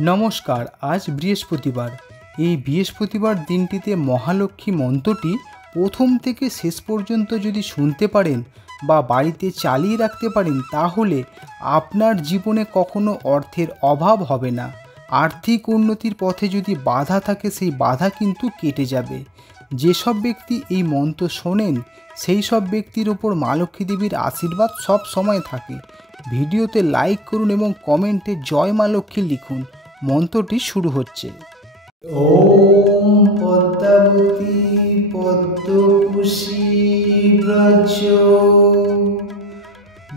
নমস্কার। আজ বৃহস্পতিবার। এই বৃহস্পতিবার দিনটিতে মহালক্ষ্মী মন্ত্রটি প্রথম থেকে শেষ পর্যন্ত যদি শুনতে পারেন বা বাড়িতে চালিয়ে রাখতে পারেন, তাহলে আপনার জীবনে কখনো অর্থের অভাব হবে না। আর্থিক উন্নতির পথে যদি বাধা থাকে, সেই বাধা কিন্তু কেটে যাবে। যেসব ব্যক্তি এই মন্ত্র শোনেন, সেই সব ব্যক্তির ওপর মা লক্ষ্মী দেবীর আশীর্বাদ সব সময় থাকে। ভিডিওতে লাইক করুন এবং কমেন্টে জয় মা লক্ষ্মী লিখুন। মন্ত্রটি শুরু হচ্ছে। ওম পদ্মাবতী পদ্মকুশী ব্রজ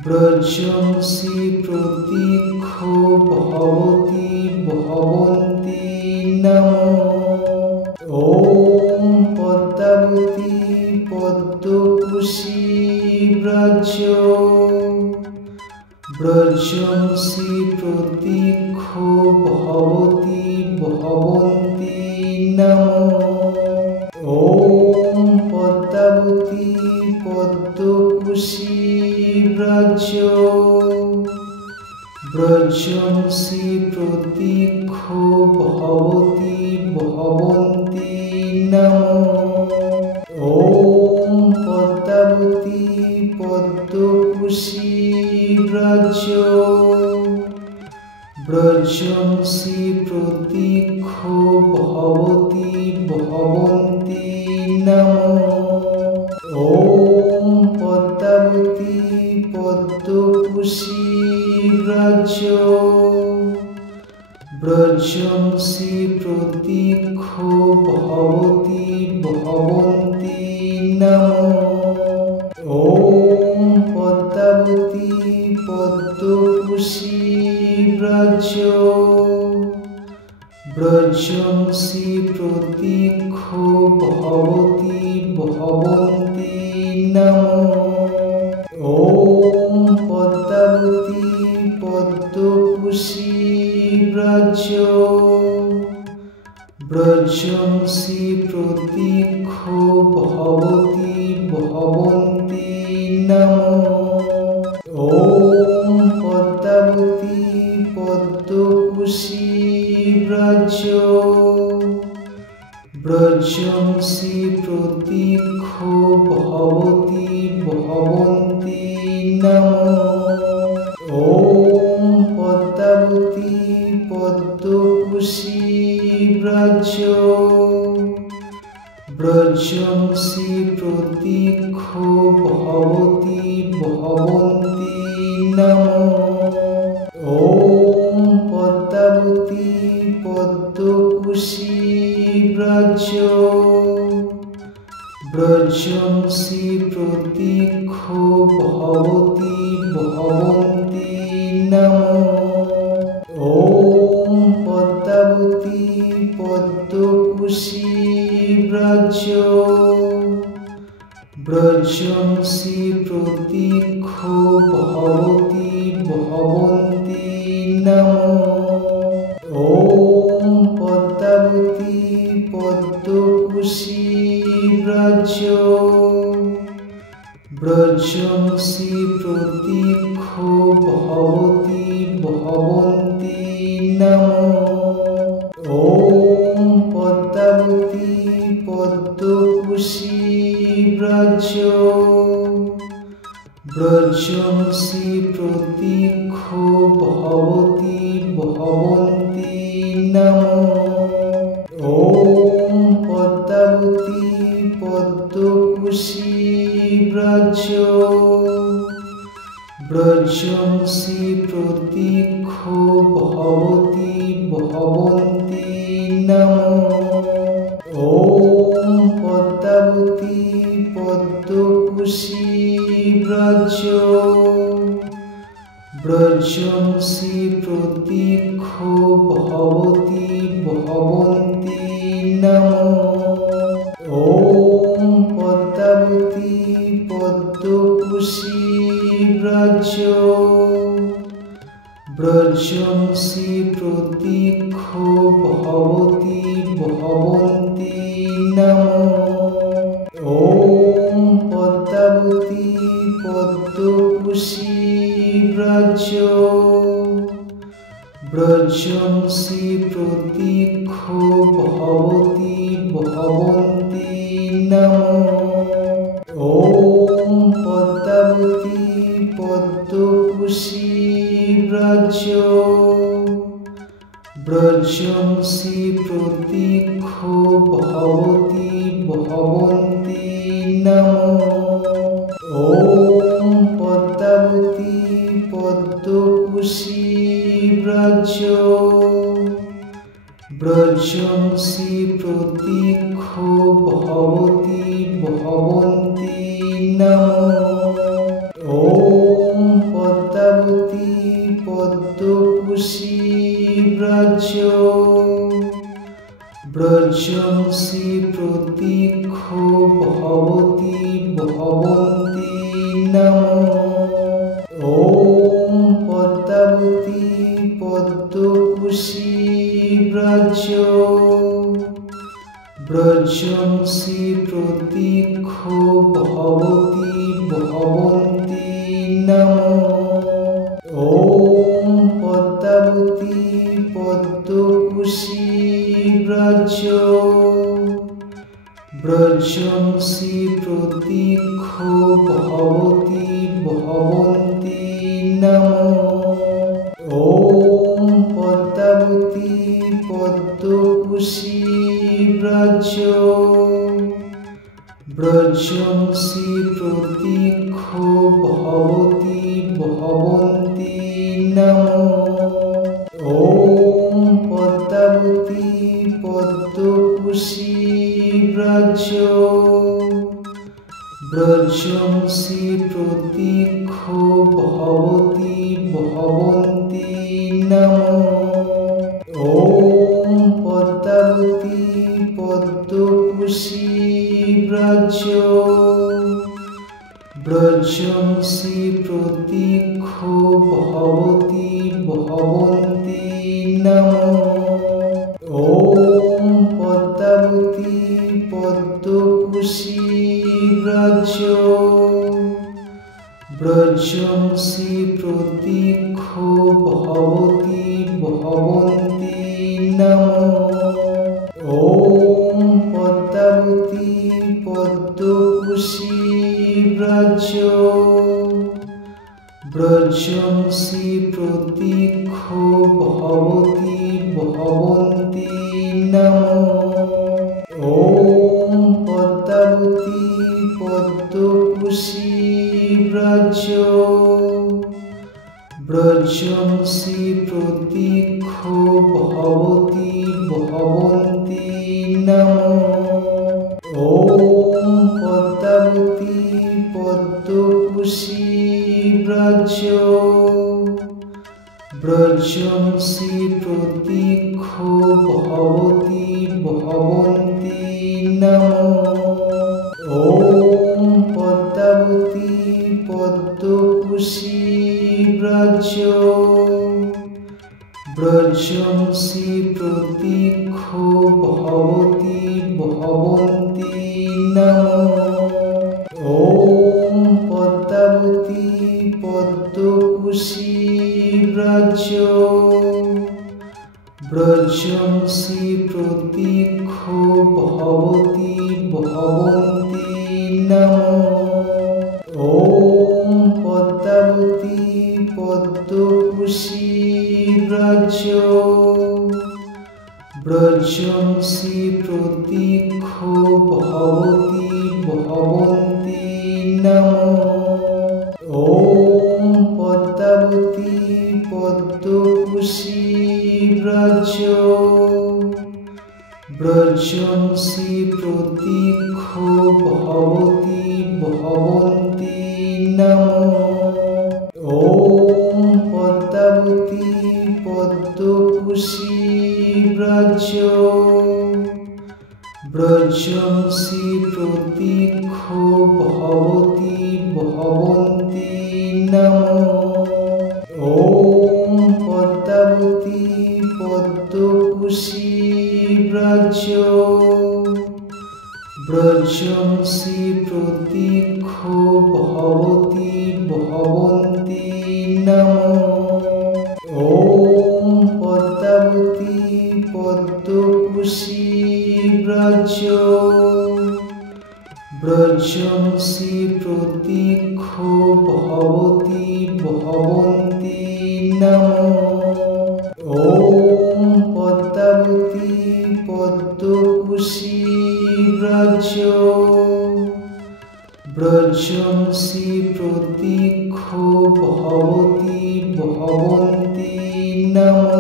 ব্রজংসি প্রতীক্ষ ভবতি ভবন্তি নমো। ওম পদ্মাবতী পদ্মকুশী ব্রজ ব্রজংসি প্রতীক্ষ ভবতি ভবন্তি নমো। ওম পদ্মাবতী পদ্মকুশী ব্রজ ব্রজংসি প্রতীক্ষ ভবতি ভবন্তি নমো। ওম পদ্মাবতী পদ্মকুশী ব্রজ ব্রজংসি প্রতীক্ষ ভবতি ভবন্তি নমো। ওম পদ্মাবতী পদ্মকুশী ব্রজ ব্রজংসি প্রতীক্ষ ভবতি ভবন্তি নমো। ওম পদ্মাবতী পদ্মকুশী ব্রজ ব্রজংসি প্রতীক্ষ ভবতি ভবন্তি নমো। ওম পদ্মাবতী পদ্মকুশী ব্রজ ব্রজংসি প্রতীক্ষ ভবতি ভবন্তি নমো। ওম পদ্মাবতী পদ্মকুশী ব্রজ ব্রজংসি প্রতীক্ষ ভবতি ভবন্তি নমো। ওম পদ্মাবতী পদ্মকুশী ব্রজ ব্রজংসি প্রতীক্ষ ভবতি ভবন্তি নমো। ওম পদ্মাবতী পদ্মকুশী ব্রজ ব্রজংসি প্রতীক্ষ ভবতি ভবন্তি নমো। ওম পদ্মাবতী পদ্মকুশী ব্রজ ব্রজংসি প্রতীক্ষ ভবতি ভবন্তি নমো। ওম পদ্মাবতী পদ্মকুশী ব্রজ ব্রজংসি প্রতীক্ষ ভবতি ভবন্তি নমো। ওম পদ্মাবতী পদ্মকুশী ব্রজ ব্রজংসি প্রতীক্ষ ভবতি ভবন্তি নমো। ওম পদ্মাবতী পদ্মকুশী ব্রজ ব্রজংসি প্রতীক্ষ ভবতি ভবন্তি নমো। ওম পদ্মাবতী পদ্মকুশী ব্রজ ব্রজংসি প্রতীক্ষ ভবতি ভবন্তি নমো। ওম পদ্মাবতী পদ্মকুশী ব্রজ ব্রজংসি প্রতীক্ষ ভবতি ভবন্তি নমো। ওম পদ্মাবতী পদ্মকুশী ব্রজ ব্রজংসি प्रतीक्षो भवति भवन्ति नमो। ॐ पद्मावती पद्मकुशी व्रजंसि प्रतीक्षो भवति भवन्ति नमो। ॐ पद्मावती पद्मकुशी व्रजंसि प्रतीक्षो भवति भवन्ति नमो। ॐ पद्मावती पद्मकुशी व्रजंसि प्रतीक्षो भवति भवन्ति नमो। ॐ पद्मावती पद्मकुशी व्रजंसि प्रतीक्षो भवति भवन्ति नमो। ॐ पद्मावती पद्मकुशी व्रजंसि प्रतीक्षो भवति भवन्ति नमो। ॐ पद्मावती पद्मकुशी व्रजंसि प्रतीक्षो भवति भवन्ति नमो। ॐ पद्मावती पद्मकुशी व्रजंसि प्रतीक्षो भवति भवन्ति नमो। ॐ पद्मावती पद्मकुशी व्रजंसि प्रतीक्षो भवति भवन्ति नमो। ॐ पद्मावती पद्मकुशी व्रजंसि प्रतीक्षो भवति भवन्ति नमो। ॐ पद्मावती पद्मकुशी व्रजंसि प्रतीक्षो भवति भवन्ति नमो। ॐ पद्मावती पद्मकुशी व्रजंसि प्रतीक्षो भवति भवन्ति नमो। ॐ पद्मावती पद्मकुशी व्रजंसि प्रतीक्षो भवति भवन्ति नमो। ॐ पद्मावती पद्मकुशी व्रजंसि प्रतीक्षो भवति भवन्ति नमो। ॐ पद्मावती पद्मकुशी व्रजंसि प्रतीक्षो भवति भवन्ति नमो। ॐ पद्मावती पद्मकुशी व्रजंसि प्रतीक्षो भवति भवन्ति नमो। ॐ पद्मावती पद्मकुशी व्रजंसि प्रतीक्षो भवति भवन्ति नमो। ॐ पद्मावती पद्मकुशी व्रजंसि प्रतीक्षो भवति भवन्ति नमो। ॐ पद्मावती पद्मकुशी व्रजंसि प्रतीक्षो भवति भवन्ति नमो। ॐ पद्मावती পদ্মকুশী ব্রজ ব্রজংসি প্রতীক্ষ ভবতি ভবন্তি নমো। ওম পদ্মাবতী পদ্মকুশী ব্রজ ব্রজংসি প্রতীক্ষ ভবতি ভবন্তি নমো।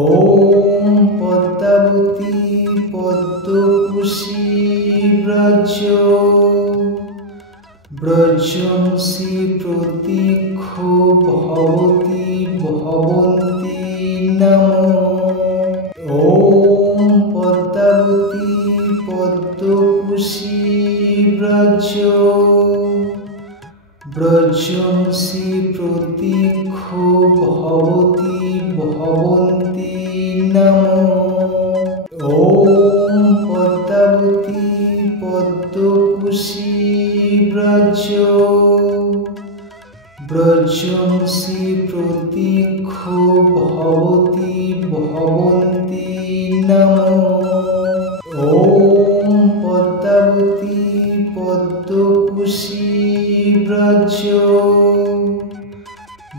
ওম পদ্মাবতী পদ্মকুশী ব্রজ ব্রজংসি প্রতীক্ষ ভবতি ভবন্তি নমো। ওম পদ্মাবতী পদ্মকুশী ব্রজ ব্রজংসি প্রতীক্ষ ভবতি ভবন্তি নমো। ওম পদ্মাবতী পদ্মকুশী ব্রজ ব্রজংসি প্রতীক্ষ ভবতি ভবন্তি নমো। ওম পদ্মাবতী পদ্মকুশী ব্রজ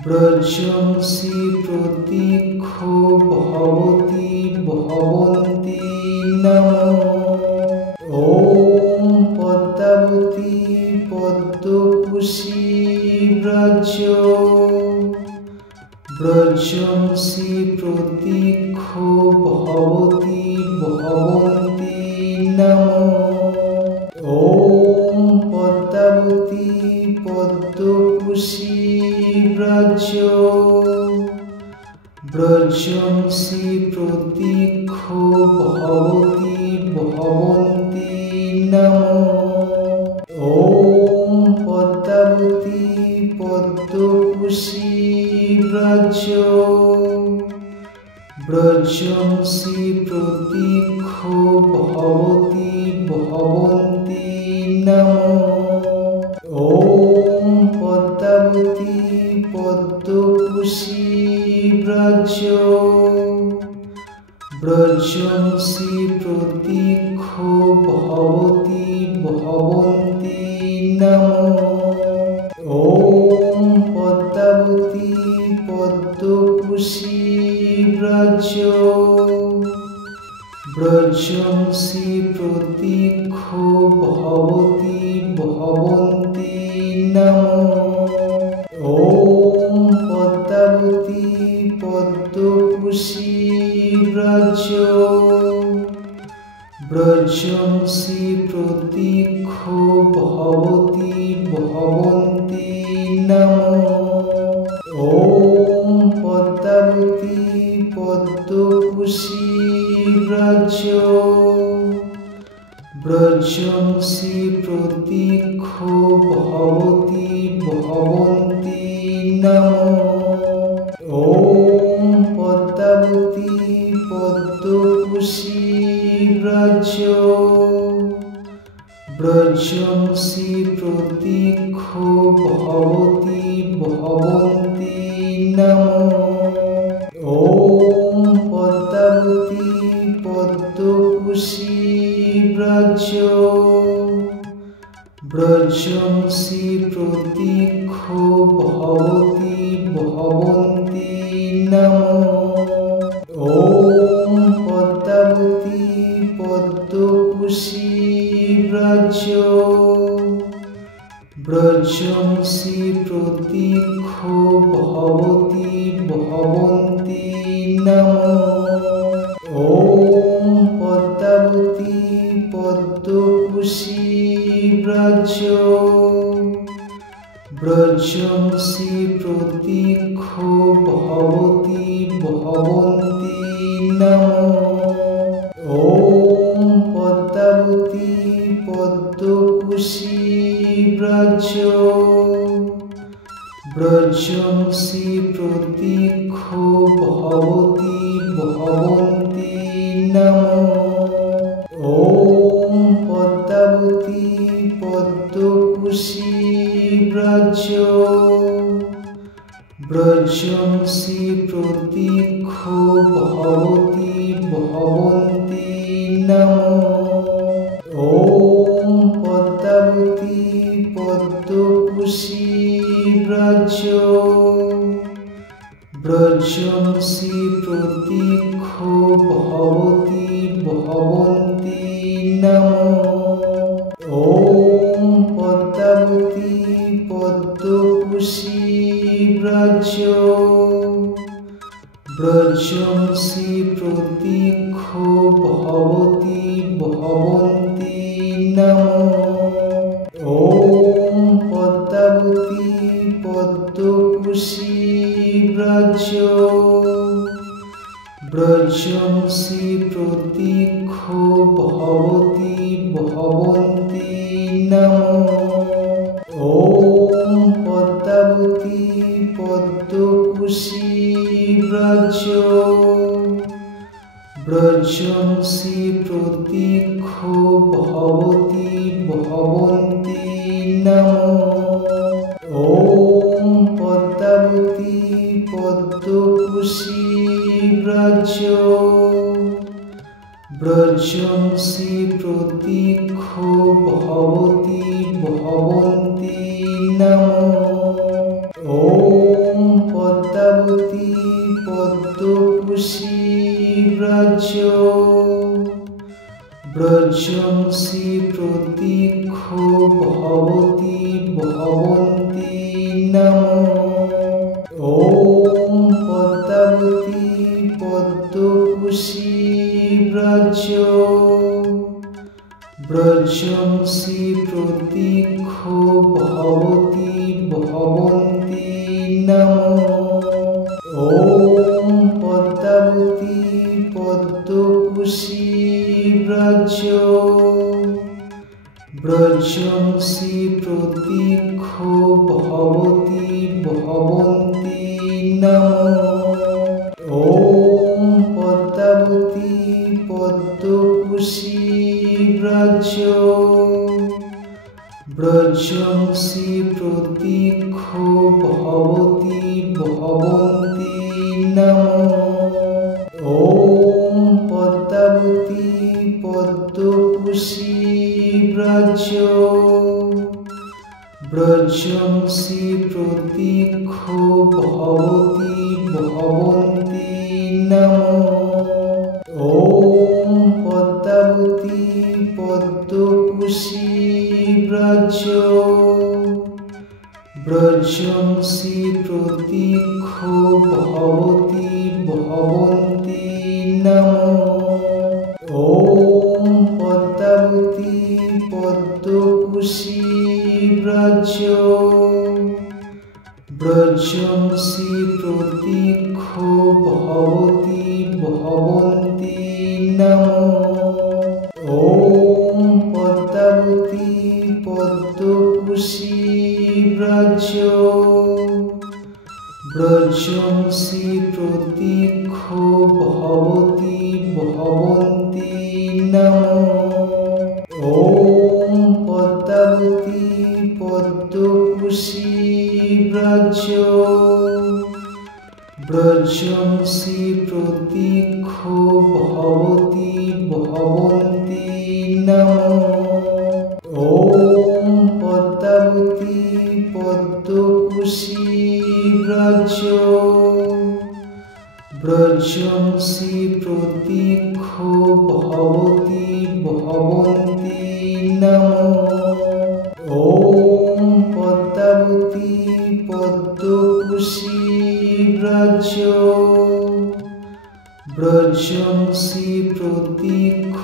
ব্রজংসি প্রতীক্ষ ভবতি ভবন্তি নমো। ওম পদ্মাবতী পদ্মকুশী ব্রজ ব্রজংসি প্রতীক্ষ ভবতি ভবন্তি নমো। ওম পদ্মাবতী পদ্মকুশী ব্রজ ব্রজংসি প্রতীক্ষ ভবতি ভবন্তি নমো। ওম পদ্মাবতী পদ্মকুশী ব্রজ ব্রজংসি প্রতীক্ষ ভবতি ভবন্তি নমো। ওম পদ্মাবতী পদ্মকুশী ব্রজ ব্রজংসি প্রতীক্ষ ভবতি ভবন্তি নমো। ওম পদ্মাবতী পদ্মকুশী ব্রজ ব্রজংসি প্রতীক্ষ ভবতি ভবন্তি নমো। ওম পদ্মাবতী পদ্মকুশী ব্রজ ব্রজংসি প্রতীক্ষ ভবতি ভবন্তি নমো। ওম পদ্মাবতী পদ্মকুশী ব্রজ ব্রজংসি প্রতীক্ষ ভবতি ভবন্তি নমো। ওম পদ্মাবতী পদ্মকুশী ব্রজ ব্রজংসি প্রতীক্ষ ভবতি ভবন্তি নমো। ওম পদ্মাবতী পদ্মকুশী ব্রজ ব্রজংসি প্রতীক্ষ ভবতি ভবন্তি নমো। ওম পদ্মাবতী পদ্মকুশী ব্রজ ব্রজংসি প্রতীক্ষ ভবতি ভবন্তি নমো। ওম পদ্মাবতী পদ্মকুশী ব্রজ ব্রজংসি প্রতীক্ষ ভবতি ভবন্তি নমো। ওম পদ্মাবতী পদ্মকুশী ব্রজ ব্রজংসি প্রতীক্ষ ভবতি ভবন্তি নমো। ওম পদ্মাবতী পদ্মকুশী ব্রজ ব্রজংসি প্রতীক্ষ ভবতি ভবতি ভবন্তি নমো। ওম পদ্মাবতী পদ্মকুশী ব্রজ ব্রজংসি প্রতীক্ষ ভবতি ভবন্তি নমো। ওম পদ্মাবতী পদ্মকুশী ব্রজ ব্রজংসি প্রতীক্ষ ভবতি ভবন্তি নমো। ওম পদ্মাবতী পদ্মকুশী ব্রজ ব্রজংসি প্রতীক্ষ ভবতি ভবন্তি নমো। ওম পদ্মাবতী পদ্মকুশী ব্রজ ব্রজংসি প্রতীক্ষ ভবতি ভবন্তি নমো। ওম পদ্মাবতী পদ্মকুশী ব্রজ ব্রজংসি প্রতীক্ষ ভবতি ভবন্তি নমো। ওম পদ্মাবতী পদ্মকুশী ব্রজ ব্রজংসি প্রতীক্ষ ভবতি ভবন্তি নমো। ওম পদ্মাবতী পদ্মকুশী ব্রজ ব্রজংসি প্রতীক্ষ ভবতি ভবন্তি নমো। ওম পদ্মাবতী পদ্মকুশী ব্রজ ব্রজংসি প্রতীক্ষ ভবতি ভবন্তি নমো। ওম পদ্মাবতী পদ্মকুশী ব্রজ ব্রজংসি প্রতীক্ষ ভবতি ভবন্তি নমো। ওম পদ্মাবতী পদ্মকুশী ব্রজ ব্রজংসি প্রতীক্ষ ভবতি ভবন্তি নমো। ওম পদ্মাবতী পদ্মকুশী ব্রজ ব্রজংসি প্রতীক্ষ ভবতি ভবন্তি নমো। ওম পদ্মাবতী পদ্মকুশী ব্রজ ব্রজংসি প্রতীক্ষ ভবতি ভবন্তি নমো। ওম পদ্মাবতী পদ্মকুশী ব্রজ ব্রজংসি প্রতীক্ষ ভবতি ভবন্তি নমো। ওম পদ্মাবতী পদ্মকুশী ব্রজ ব্রজংসি প্রতীক্ষ ভবতি ভবন্তি নমো। ওম পদ্মাবতী পদ্মকুশী ব্রজ ব্রজংসি প্রতীক্ষ ভবতি ভবন্তি নমো। ওম পদ্মাবতী পদ্মকুশী ব্রজ ব্রজংসি প্রতীক্ষ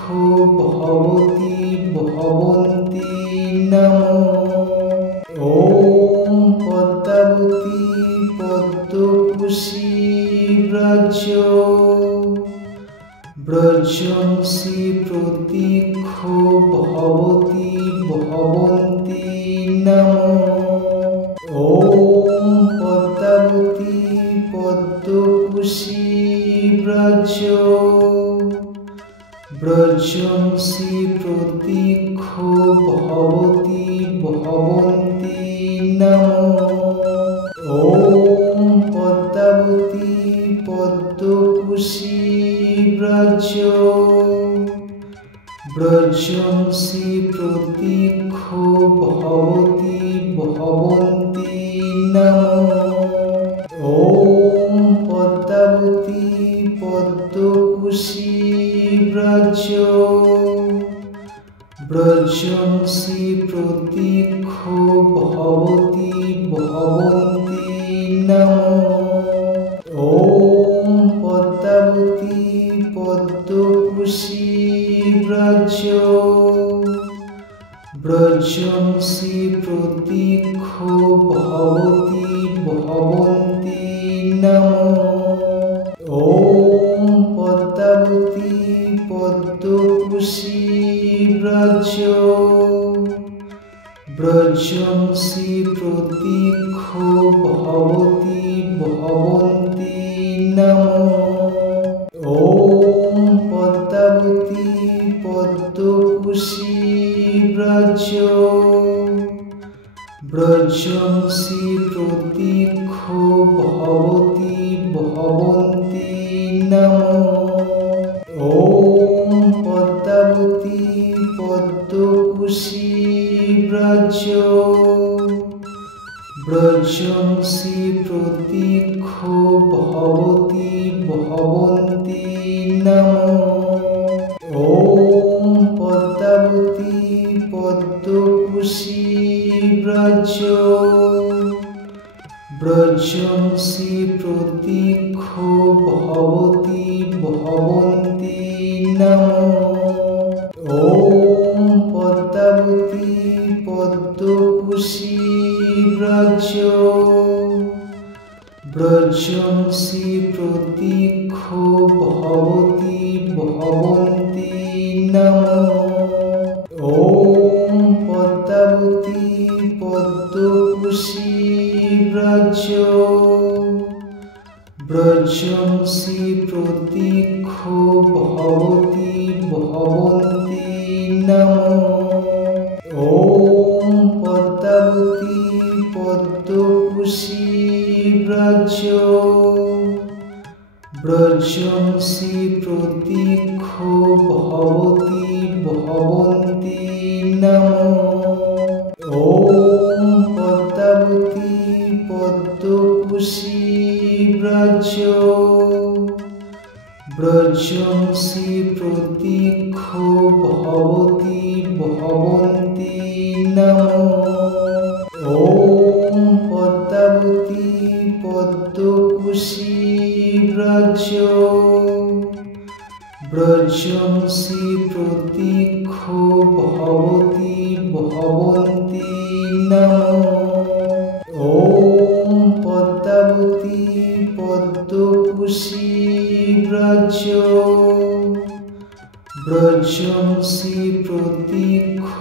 ভবতি ভবন্তি নমো। ওম পদ্মাবতী পদ্মকুশী ব্রজ ব্রজংসি প্রতীক্ষ ভবতি ভবন্তি নমো। ওম পদ্মাবতী পদ্মকুশী ব্রজ ব্রজংসি প্রতীক্ষ ভবতি ভবন্তি নমো। ওম পদ্মাবতী পদ্মকুশী ব্রজ ব্রজংসি প্রতীক্ষ ভবতি ভবন্তি নমো। ওম পদ্মাবতী পদ্মকুশী ব্রজ ব্রজংসি প্রতীক্ষ ভবতি ভবন্তি নমো। ওম পদ্মাবতী পদ্মকুশী ব্রজ ব্রজংসি প্রতীক্ষ ভবতি ভবন্তি নমো। ওম পদ্মাবতী পদ্মকুশী ব্রজ ব্রজংসি প্রতীক্ষ ভবতি ভবন্তি নমো। ওম পদ্মাবতী পদ্মকুশী ব্রজ ব্রজংসি প্রতীক্ষ ভবতি ভবন্তি নমো। ওম পদ্মাবতী পদ্মকুশী ব্রজ ব্রজংসি প্রতীক্ষ ভবতি ভবন্তি নমো। ওম পদ্মাবতী পদ্মকুশী ব্রজ ব্রজংসি প্রতীক্ষ ভবতি ভবন্তি নমো। ওম পদ্মাবতী পদ্মকুশী ব্রজ ব্রজংসি প্রতীক্ষ ভবতি ভবন্তি নমো। ওম পদ্মাবতী পদ্মকুশী ব্রজ ব্রজংসি প্রতীক্ষ ভবতি ভবন্তি নমো। ওম পদ্মাবতী পদ্মকুশী ব্রজ ব্রজংসি প্রতীক্ষ ভবতি ভবন্তি নমো। ওম পদ্মাবতী পদ্মকুশী ব্রজ ব্রজংসি প্রতীক্ষ ভবতি ভবন্তি নমো। ওম পদ্মাবতী পদ্মকুশী ব্রজ ব্রজংসি প্রতীক্ষ ভবতি ভবন্তি নমো। ওম পদ্মাবতী পদ্মকুশী ব্রজ ব্রজংসি প্রতীক্ষ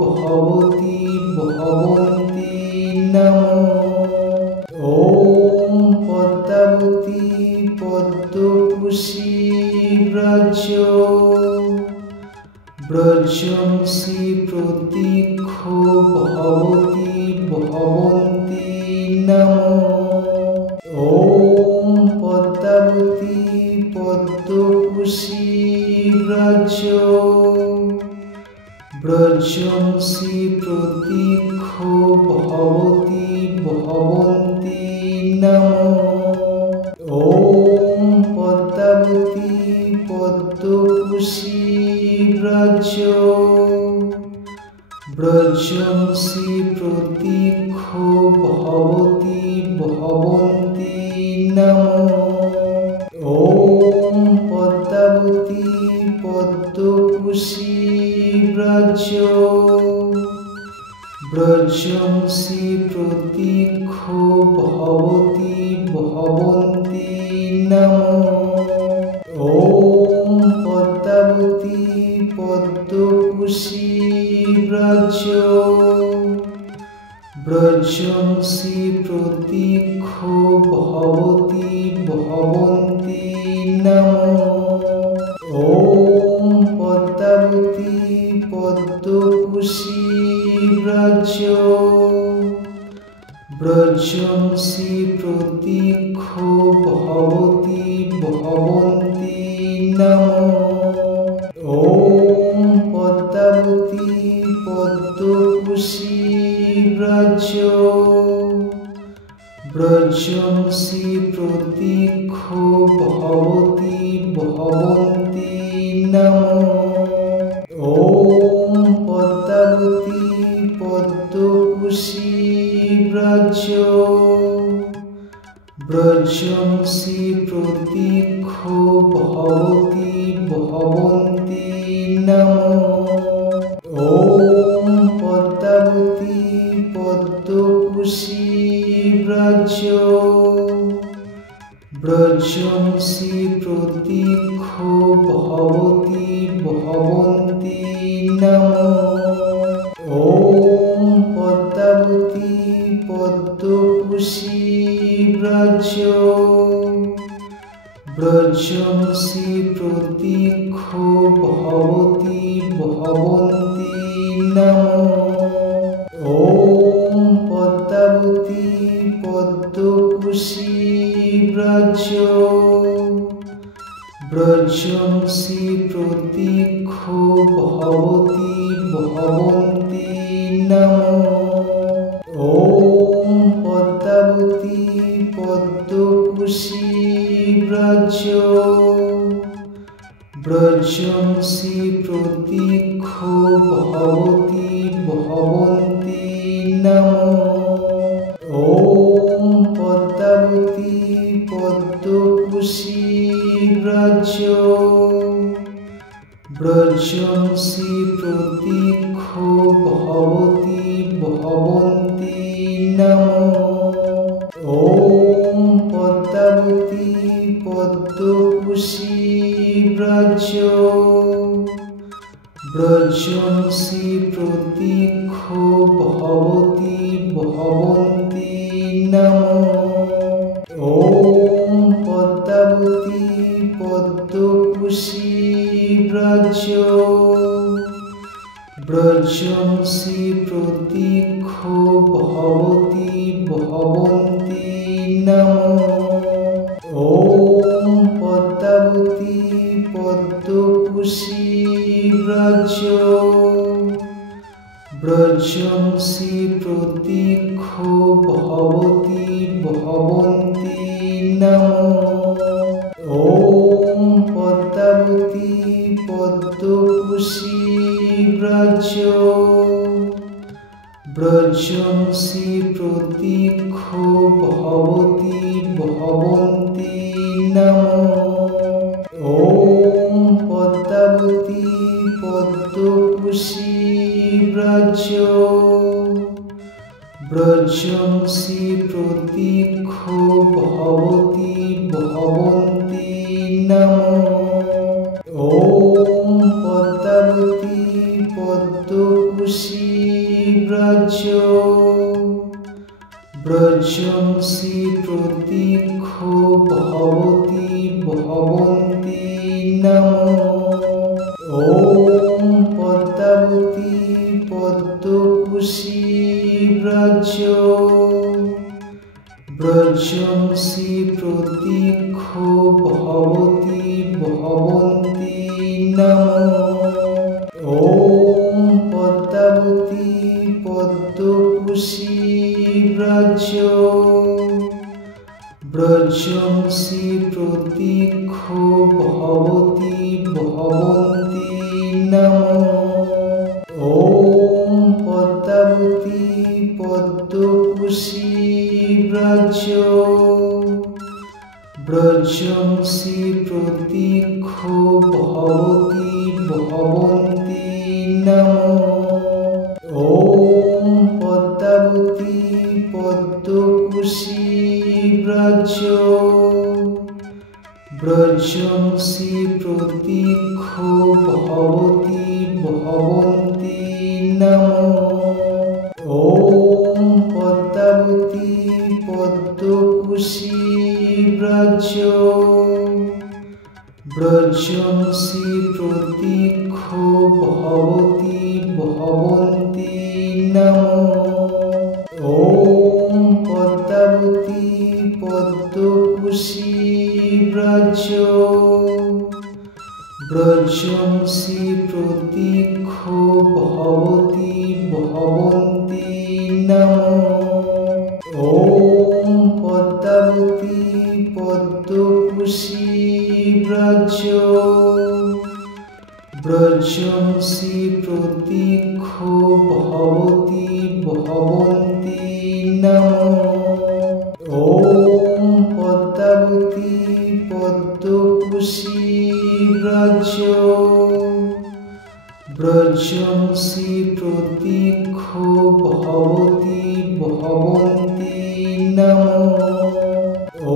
ভবতি ভবন্তি নমো। ওম পদ্মাবতী পদ্মকুশী ব্রজ ব্রজংসি প্রতীক্ষ ভবতি ভবন্তি নমো। ওম পদ্মাবতী পদ্মকুশী ব্রজ ব্রজংসি প্রতীক্ষ ভবতি ভবন্তি নমো। ওম পদ্মাবতী পদ্মকুশী ব্রজ ব্রজংসি প্রতীক্ষ ভবতি ভবন্তি নমো। ওম পদ্মাবতী পদ্মকুশী ব্রজ ব্রজংসি প্রতীক্ষ ভবতি ভবন্তি নমো। ওম পদ্মাবতী পদ্মকুশী ব্রজ ব্রজংসি প্রতীক্ষ ভবতি ভবন্তি নমো। ওম পদ্মাবতী পদ্মকুশী ব্রজ ব্রজংসি প্রতীক্ষ ভবতি ভবন্তি নমো। ওম পদ্মাবতী পদ্মকুশী ব্রজ ব্রজংসি প্রতীক্ষ ভবতি ভবন্তি নমঃ। ওম পদ্মাবতী পদ্মকুশী ব্রজ ব্রজংসি প্রতীক্ষ ভবতি ভবন্তি নমঃ। ওম পদ্মাবতী পদ্মকুশী ব্রজ ব্রজংসি প্রতীক্ষ ভবতি ভবন্তি নমঃ। ওম পদ্মাবতী পদ্মকুশী ব্রজ ব্রজংসি প্রতীক্ষ ভবতি ভবন্তি নমঃ। ওম পদ্মাবতী পদ্মকুশী ব্রজ ব্রজংসি প্রতীক্ষ ভবতি ভবন্তি নমঃ। ওম পদ্মাবতী পদ্মকুশী ব্রজ ব্রজংসি প্রতীক্ষ ভবতি ভবন্তি নমঃ। ওম পদ্মাবতী পদ্মকুশী ব্রজ ব্রজংসি প্রতীক্ষ ভবতি ভবন্তি নমঃ। ওম পদ্মাবতী পদ্মকুশী ব্রজ ব্রজংসি প্রতীক্ষ ভবতি ভবন্তি নমঃ। ওম পদ্মাবতী পদ্মকুশী ব্রজ ব্রজংসি প্রতীক্ষ ভবতি ভবন্তি নমঃ। ওম পদ্মাবতী পদ্মকুশী ব্রজ ব্রজংসি প্রতীক্ষ ভবতি ভবন্তি নমঃ। ওম পদ্মাবতী পদ্মকুশী ব্রজ ব্রজংসি প্রতীক্ষ ভবতি ভবন্তি নমঃ। ওম পদ্মাবতী পদ্মকুশী ব্রজ ব্রজংসি প্রতীক্ষ ভবতি ভবন্তি নমঃ। ওম পদ্মাবতী পদ্মকুশী ব্রজ ব্রজংসি প্রতীক্ষ ভবতি ভবন্তি নমঃ। ওম পদ্মাবতী পদ্মকুশী ব্রজ ব্রজংসি প্রতীক্ষ ভবতি ভবন্তি নমঃ। ওম পদ্মাবতী পদ্মকুশী ব্রজ ব্রজংসি প্রতীক্ষ ভবতি ভবন্তি নমঃ। ওম পদ্মাবতী পদ্মকুশী ব্রজ ব্রজংসি প্রতীক্ষ ভবতি ভবন্তি নমঃ। ওম পদ্মাবতী পদ্মকুশী ব্রজ ব্রজংসি প্রতীক্ষ ভবতি ভবন্তি নমঃ। ওম পদ্মাবতী পদ্মকুশী ব্রজ ব্রজংসি প্রতীক্ষ ভবতি ভবন্তি নমঃ। ওম পদ্মাবতী পদ্মকুশী ব্রজ ব্রজংসি প্রতীক্ষ ভবতি ভবন্তি নমো। ওম পদ্মাবতী পদ্মকুশী ব্রজ। ব্রজংসি প্রতীক্ষ ভবতি ভবন্তি নমো। ওম পদ্মাবতী পদ্মকুশী ব্রজ। ব্রজংসি প্রতীক্ষ ভবতি ভবন্তি নমো।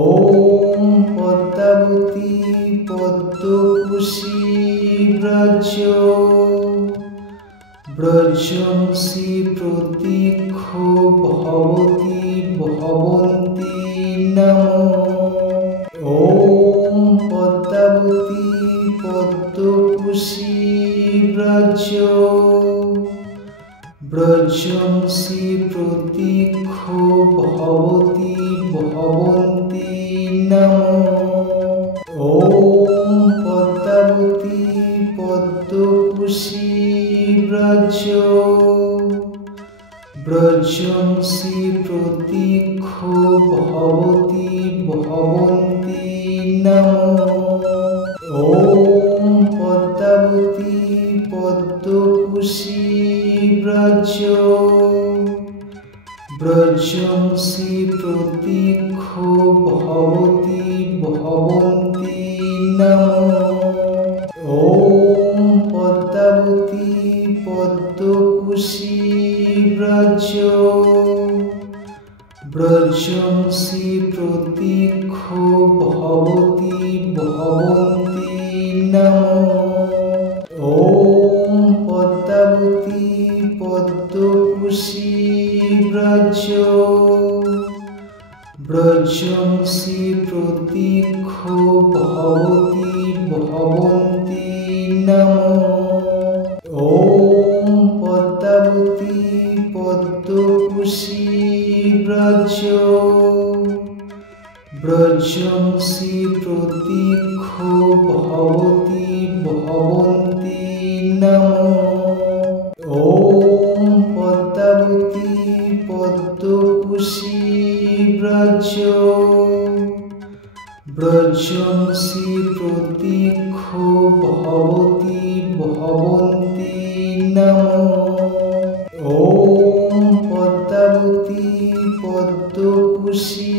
ওম পদ্মাবতী পদ্মকুশী ব্রজ। ব্রজংসি প্রতীক্ষ ভবতি ভবন্তি নমো। ওম পদ্মাবতী পদ্মকুশী ব্রজ। ব্রজংসি প্রতীক্ষ ভবতি ভবন্তি নমো। ওম পদ্মাবতী পদ্মকুশী ব্রজ। ব্রজংসি প্রতীক্ষ ভবতি ভবন্তি নমো। ওম পদ্মাবতী পদ্মকুশী ব্রজ। ব্রজংসি প্রতীক্ষ ভবতি ভবন্তি নমো। ওম পদ্মাবতী পদ্মকুশী ব্রজ। ব্রজংসি প্রতীক্ষ ভবতি ভবন্তি নমো। ওম পদ্মাবতী পদ্মকুশী ব্রজ। ব্রজংসি প্রতীক্ষ ভবতি ভবন্তি নমো। ওম পদ্মাবতী পদ্মকুশী ব্রজ। ব্রজংসি প্রতীক্ষ ভবতি ভবন্তি নমো। ওম পদ্মাবতী পদ্মকুশী ব্রজ। ব্রজংসি প্রতীক্ষ ভবতি ভবন্তি নমো। ওম পদ্মাবতী পদ্মকুশী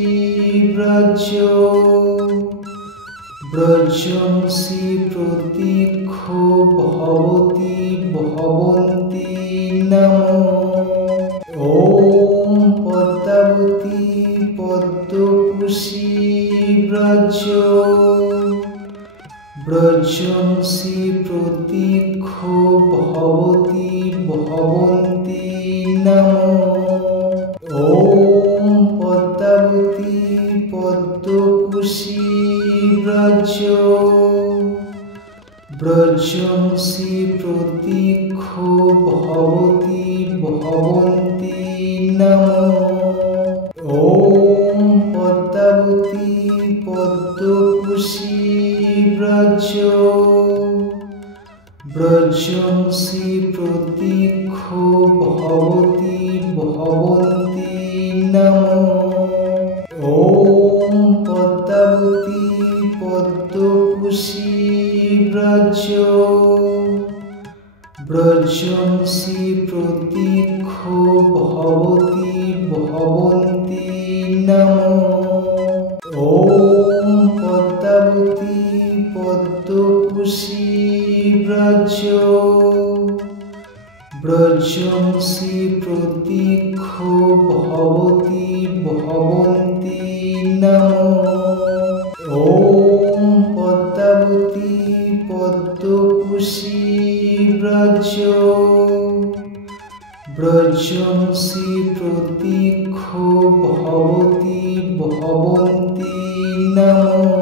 ব্রজ। ব্রজংসি প্রতীক্ষ ভবতি ভবন্তি নমো। ওম পদ্মাবতী পদ্মকুশী ব্রজ। ব্রজংসি প্রতীক্ষ ভবতি ভবন্তি নমো। ওম পদ্মাবতী পদ্মকুশী ব্রজ। ব্রজংসি প্রতীক্ষ ভবতি ভবন্তি নমো। ওম পদ্মাবতী পদ্মকুশী ব্রজ। ব্রজংসি প্রতীক্ষ ভবতি ভবন্তি নমো। ওম পদ্মাবতী পদ্মকুশী ব্রজ। ব্রজংসি প্রতীক্ষ ভবতি ভবন্তি নমো। ওম পদ্মাবতী পদ্মকুশী ব্রজ। ব্রজংসি প্রতীক্ষ ভবতি ভবন্তি নমো। ওম পদ্মাবতী পদ্মকুশী ব্রজ। ব্রজংসি প্রতীক্ষ ভবতি ভবন্তি নমো।